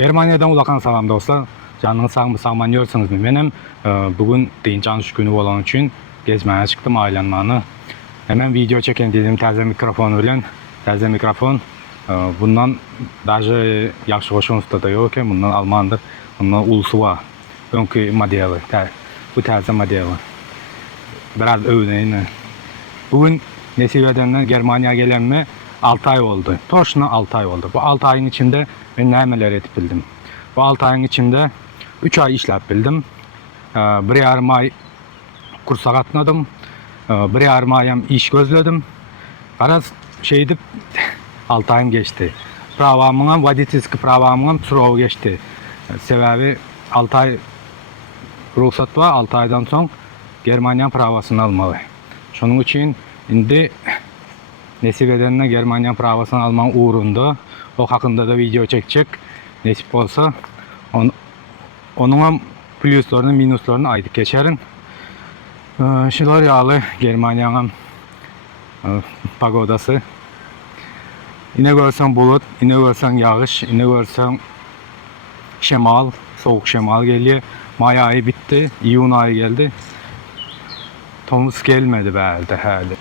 Germaniyadan ulakan salam dostlar. Canınız sağman görürsünüz mü? Benim bugün deyin canış günü olan için gezmeye çıktım ailenmanı. Hemen video çeken dedim taze mikrofon ile. Taze mikrofon bundan даже yaxşı hoşunuzda da yok ki bundan Almandır. Bundan ulusu var. Önkü modeli. Bu taze modeli. Biraz övüneyin. Bugün Nesibe'den Germaniya gelen mi 6 ay oldu. Toşuna 6 ay oldu. Bu 6 ayın içinde ben neler etip bildim. Bu 6 ayın içinde 3 ay işlep bildim. Bir yarım ay kursa katladım. Bir yarım ayım iş gözledim. Biraz şeydi 6 ayım geçti. Pravamın, vadительski pravamın sürüğü geçti. Sebebi 6 ay ruhsat var. 6 aydan sonra Germaniya pravasını almalı. Şunun için şimdi nasip edenle Germaniya pravasını alman uğrunda o hakkında da video çekecek. Nasip olsa onun pluslarını minuslarını aydık geçerin. Şular yağlı Germaniyanın pagodası. Yine görsen bulut, yine görsen yağış, yine görsen şemal, soğuk şemal geliyor. May ayı bitti, iyun ayı geldi. Tomuz gelmedi belki hali.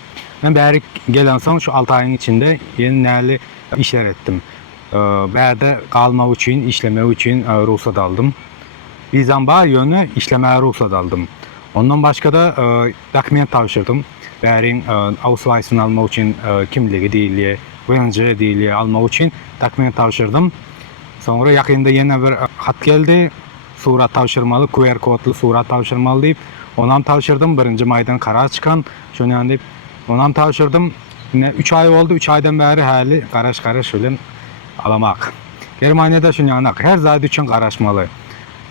Ben beri gelen son şu 6 ayın içinde yeni nereli işler ettim. Berde kalma için, işleme için ruhsat aldım. Bizden bağ yönü işlemeye ruhsat aldım. Ondan başka da dokument tavşırdım. Berin Ausweis'ını almak için kimliği değil, VNC değil almak için dokument tavşırdım. Sonra yakında yeni bir hat geldi. Surat tavşırmalı, QR kodlu surat tavşırmalı deyip ondan tavşırdım. 1. maydan karar çıkan. Şunu yani deyip ondan tavşırdım. Yine 3 ay oldu. 3 aydan beri hali karış öyle alamak. Germanya'da şunu yani her zayıf için karışmalı.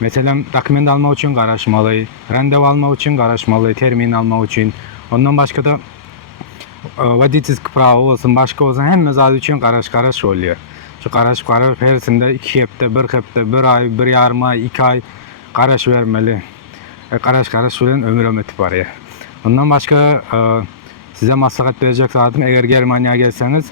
Mesela dokument almak için karışmalı, randevu almak için karışmalı, termin almak için. Ondan başka da vadительski prava olsun, başka olsun hem zayıf için karış oluyor. Şu karış hersinde 2 hafta, 1 hafta, 1 ay, 1 yarım ay, 2 ay karış vermeli. Karış şöyle ömür ömeti var ya. Ondan başka size maslahat verecek zaten eğer Germaniya gelseniz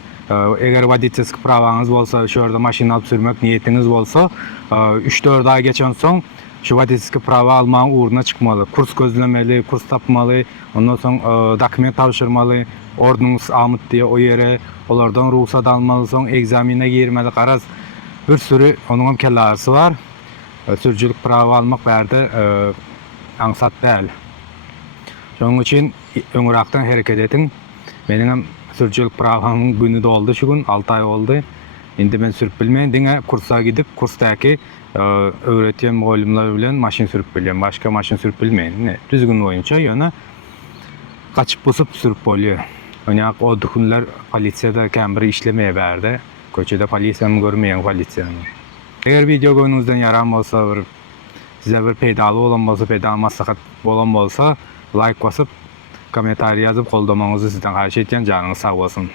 eğer vadительski pravanız olsa şurada maşin alıp sürmek niyetiniz olsa 3-4 ay geçen son şu vadительski prava almanın uğruna çıkmalı. Kurs gözlemeli, kurs tapmalı, ondan sonra dokument tavşırmalı, ordunuz amut diye o yere onlardan ruhsat almalı, son egzamine girmeli. Karaz bir sürü onun kellası var. Sürücülük prava almak verdi ansat değil. Onun için öngüraktan hareket edin. Benim sürücülük pravamın günü de oldu şu gün 6 ay oldu. Şimdi ben sürüp bilmeyin. Dine kursa gidip kurstaki öğretiyen muallimler bilen maşin sürüp biliyorum. Başka maşin sürüp bilmeyin. Düzgün oyunca yana kaçıp basıp sürüp oluyor. Yani o dokunlar polisiyada kembri işlemeye verdi. Köçede polisiyanı görmeyen polisiyanı. Eğer video görünüzden yaram olsa size bir pedalı olan olsa pedal maslahat olan olsa like basıp komentar yazıp koldamanızı sizden xahiş etken canınız sağ olsun.